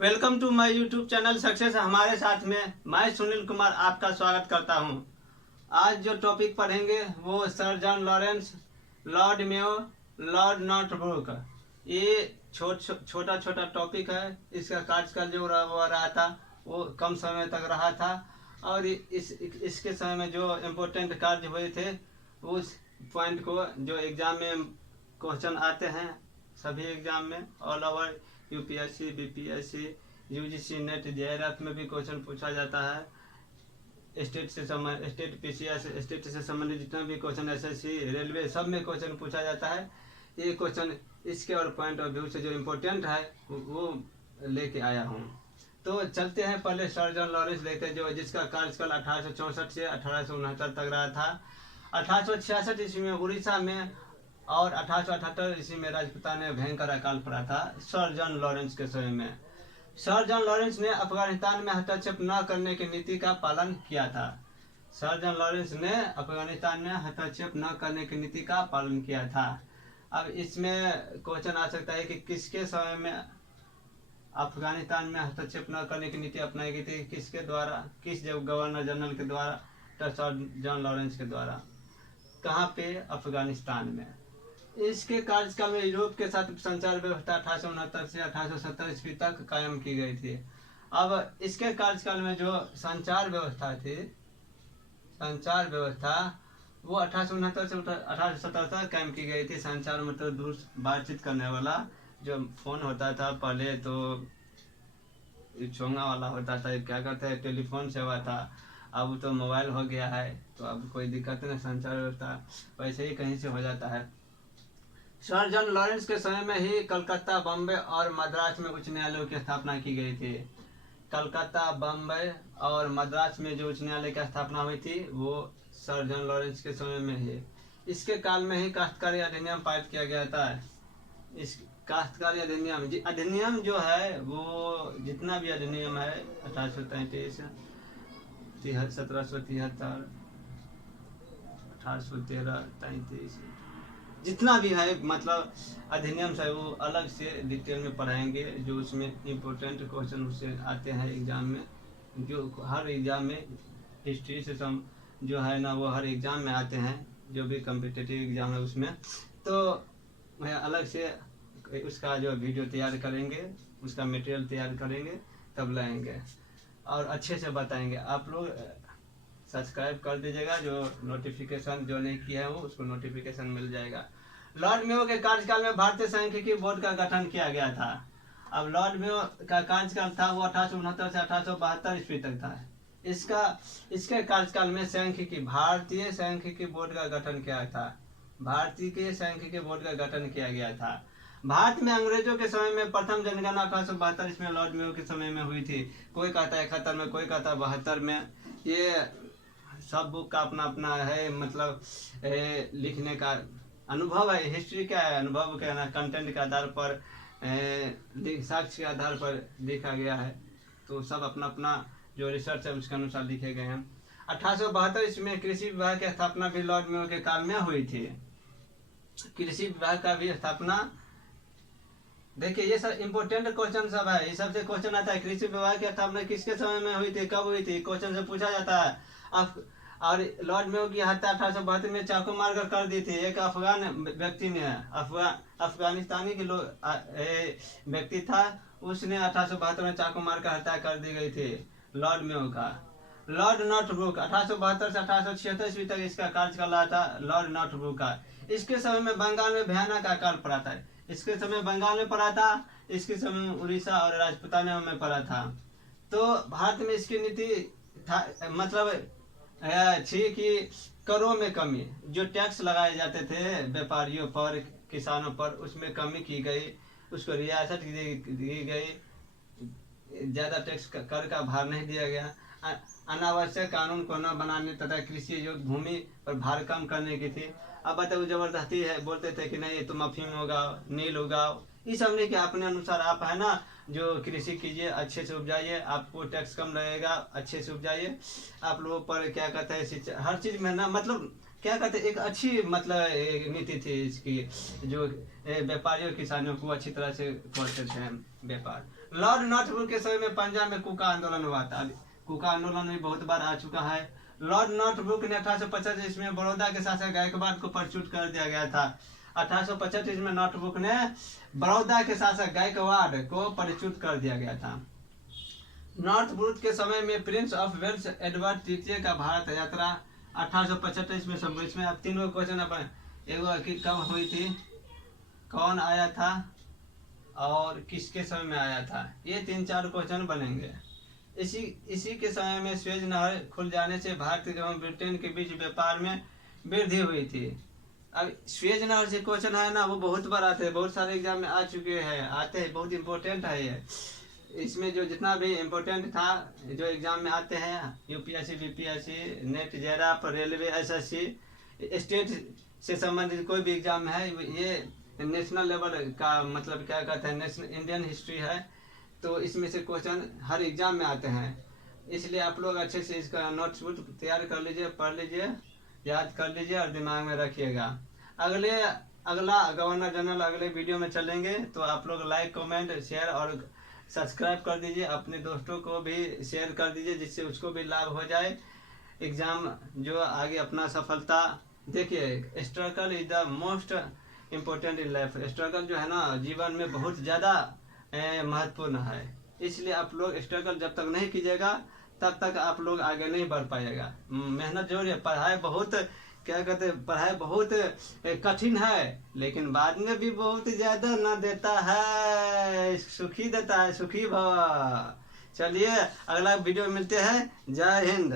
Welcome to my YouTube channel success. हमारे साथ में मैं सुनील कुमार आपका स्वागत करता हूं। आज जो टॉपिक पढ़ेंगे वो sir John Lawrence, Lord Mayo, Lord Northbrook. ये छोटा छोटा टॉपिक है। इसका कार्यकाल जो वो रहा था वो कम समय तक रहा था और इसके समय में जो इम्पोर्टेंट कार्य हुए थे उस पॉइंट को जो एग्जाम में क्वेश्चन आते हैं सभी एग्जाम में all over UPSC, BPSC, UGC, net, JRF में भी क्वेश्चन पूछा जाता है। स्टेट पीसीएस, स्टेट से संबंधित जितना भी क्वेश्चन, एसएससी, रेलवे, सब में क्वेश्चन पूछा जाता है। ये क्वेश्चन इसके और पॉइंट ऑफ व्यू से जो इम्पोर्टेंट है वो लेके आया हूँ। तो चलते हैं पहले सर जॉन लॉरेंस देखते हैं, जो जिसका कार्यकाल 1864 से 1869 तक रहा था। 1866 ईस्वी में उड़ीसा में और 1878 ईस्वी में राजपूताना ने भयंकर अकाल पड़ा था सर जॉन लॉरेंस के समय में। सर जॉन लॉरेंस ने अफगानिस्तान में हस्तक्षेप न करने की नीति का पालन किया था। सर जॉन लॉरेंस ने अफगानिस्तान में हस्तक्षेप न करने की नीति का पालन किया था। अब इसमें क्वेश्चन आ सकता है कि किसके समय में अफगानिस्तान में हस्तक्षेप न करने की नीति अपनाई गई थी, किसके द्वारा, किस गवर्नर जनरल के द्वारा? तो सर जॉन लॉरेंस के द्वारा। कहाँ पे? अफगानिस्तान में। इसके कार्यकाल में यूरोप के साथ संचार व्यवस्था 1869 से 1870 ईस्वी तक कायम की गई थी। अब इसके कार्यकाल में जो संचार व्यवस्था थी, संचार व्यवस्था वो 1869 से 1870 तक कायम की गई थी। संचार मतलब दूर बातचीत करने वाला जो फोन होता था, पहले तो चोंगा वाला होता था, क्या कहते हैं, टेलीफोन सेवा था। अब तो मोबाइल हो गया है, तो अब कोई दिक्कत नहीं, संचार व्यवस्था वैसे ही कहीं से हो जाता है। सर जॉन लॉरेंस के समय में ही कलकत्ता, बम्बई और मद्रास में उच्च न्यायालयों की स्थापना की गई थी। कलकत्ता, बम्बई और मद्रास में जो उच्च न्यायालय की स्थापना हुई थी वो सर जॉन लॉरेंस के समय में ही। इसके काल में ही काश्तकारी अधिनियम पारित किया गया था। इस काश्तकारी अधिनियम जो है वो जितना भी अधिनियम है 1833, 1773, 1813, 33, जितना भी है मतलब अधिनियम है वो अलग से डिटेल में पढ़ाएंगे। जो उसमें इम्पोर्टेंट क्वेश्चन उससे आते हैं एग्जाम में, जो हर एग्जाम में हिस्ट्री से जो है ना वो हर एग्जाम में आते हैं, जो भी कम्पिटिटिव एग्जाम है उसमें। तो वह अलग से उसका जो वीडियो तैयार करेंगे, उसका मटेरियल तैयार करेंगे, तब लाएंगे और अच्छे से बताएंगे। आप लोग सब्सक्राइब कर दीजिएगा, जो नोटिफिकेशन जो नहीं किया है वो उसको नोटिफिकेशन मिल जाएगा। लॉर्ड मेयो के कार्यकाल में भारतीय सांख्यिकी बोर्ड का गठन किया गया था। अब लॉर्ड मेयो का कार्यकाल था वो 1869 से 1872 ईस्वी तक था। इसके कार्यकाल में भारतीय सांख्यिकी बोर्ड का गठन किया था। भारतीय सांख्यिकी बोर्ड का गठन किया गया था। भारत में अंग्रेजों के समय में प्रथम जनगणना 1872 ईस्वी में लॉर्ड मेयो के समय में हुई थी। कोई कहता है 71 में, कोई कहता है 72 में। ये सब बुक का अपना अपना है, मतलब लिखने का अनुभव है। हिस्ट्री क्या है? अनुभव क्या है, कंटेंट के आधार पर, साक्ष्य के आधार पर लिखा गया है। तो सब अपना अपना जो रिसर्च है उसके अनुसार लिखे गए हैं। 1872 ईस्वी में कृषि विभाग की स्थापना भी लॉर्ड मेयो के काल में हुई थी। कृषि विभाग का भी स्थापना, देखिए ये सब इम्पोर्टेंट क्वेश्चन सब है। ये सबसे क्वेश्चन आता है, कृषि विभाग की स्थापना किसके समय में हुई थी, कब हुई थी, क्वेश्चन से पूछा जाता है। अब और लॉर्ड मेयो की हत्या 1872 में चाकू मारकर कर दी थी। एक अफगान व्यक्ति ने, अफगानिस्तानी के व्यक्ति था, उसने 1872 में चाकू मारकर हत्या कर दी गई थी लॉर्ड मेयो का। लॉर्ड नॉर्थब्रुक 1872 से 1876 ईस्वी तक इसका कार्यकाल रहा था लॉर्ड नॉर्थब्रुक का। इसके समय में बंगाल में भयानक अकाल पड़ा था। इसके समय बंगाल में पड़ा था, इसके समय उड़ीसा और राजपूताना में पड़ा था। तो भारत में इसकी नीति मतलब थी कि करों में कमी, जो टैक्स लगाए जाते थे व्यापारियों पर, किसानों पर, उसमें कमी की गई, उसको रियासत दी गई, ज़्यादा टैक्स कर का भार नहीं दिया गया। अनावश्यक कानून को न बनाने तथा कृषि योग्य भूमि पर भार कम करने की थी। अब बताओ जबरदस्ती है, बोलते थे कि नहीं तुम अफीम उगाओ, नील उगाओ, ये सब नहीं कि अपने अनुसार आप है ना जो कृषि कीजिए, अच्छे से उपजाइए, आपको टैक्स कम लगेगा, अच्छे से उपजाइए। आप लोगों पर क्या कहते हैं, हर चीज़ में ना मतलब क्या कहते हैं, एक अच्छी मतलब एक नीति थी इसकी, जो व्यापारियों किसानों को अच्छी तरह से करते थे व्यापार। लॉर्ड नॉर्थब्रुक के समय में पंजाब में कुका आंदोलन हुआ था। कुका आंदोलन भी बहुत बार आ चुका है। लॉर्ड नॉर्थब्रुक ने 1825 ईस्वी में बड़ौदा के शासक गायकवाड़ को परचूट कर दिया गया था। 1825 ईस्वी में नॉर्थब्रुक ने बड़ौदा के शासक गायकवाड़ को परचूट कर दिया गया था। नॉर्थब्रुक के समय में प्रिंस ऑफ वेल्स एडवर्ड तृतीय का भारत यात्रा 1875 में संभव। इसमें अब तीनों क्वेश्चन अपन, एगो की कब हुई थी, कौन आया था और किसके समय में आया था, ये 3-4 क्वेश्चन बनेंगे। इसी के समय में स्वेज नहर खुल जाने से भारत एवं ब्रिटेन के बीच व्यापार में वृद्धि हुई थी। अब स्वेज नहर से क्वेश्चन है ना, वो बहुत बार आते हैं, बहुत सारे एग्जाम में आ चुके हैं, आते हैं, बहुत इंपॉर्टेंट है ये। इसमें जो जितना भी इम्पोर्टेंट था जो एग्जाम में आते हैं, UPSC, BPSC, net, JRF, railway, SSC, state से संबंधित कोई भी एग्जाम है, ये नेशनल लेवल का मतलब क्या कहते हैं, नेशनल इंडियन हिस्ट्री है, तो इसमें से क्वेश्चन हर एग्जाम में आते हैं। इसलिए आप लोग अच्छे से इसका नोट्स तैयार कर लीजिए, पढ़ लीजिए, याद कर लीजिए और दिमाग में रखिएगा। अगला गवर्नर जनरल अगले वीडियो में चलेंगे, तो आप लोग लाइक, कमेंट, शेयर और सब्सक्राइब कर दीजिए, अपने दोस्तों को भी शेयर कर दीजिए, जिससे उसको भी लाभ हो जाए एग्जाम जो आगे अपना सफलता। देखिए, struggle is the most important in life. Struggle जो है ना जीवन में बहुत ज़्यादा महत्वपूर्ण है, इसलिए आप लोग स्ट्रगल जब तक नहीं कीजिएगा तब तक आप लोग आगे नहीं बढ़ पाइएगा। मेहनत जरूर है, पढ़ाई बहुत क्या कहते हैं, पढ़ाई बहुत कठिन है, लेकिन बाद में भी बहुत ज्यादा न देता है, सुखी देता है, सुखी भव। चलिए अगला वीडियो में मिलते हैं। जय हिंद।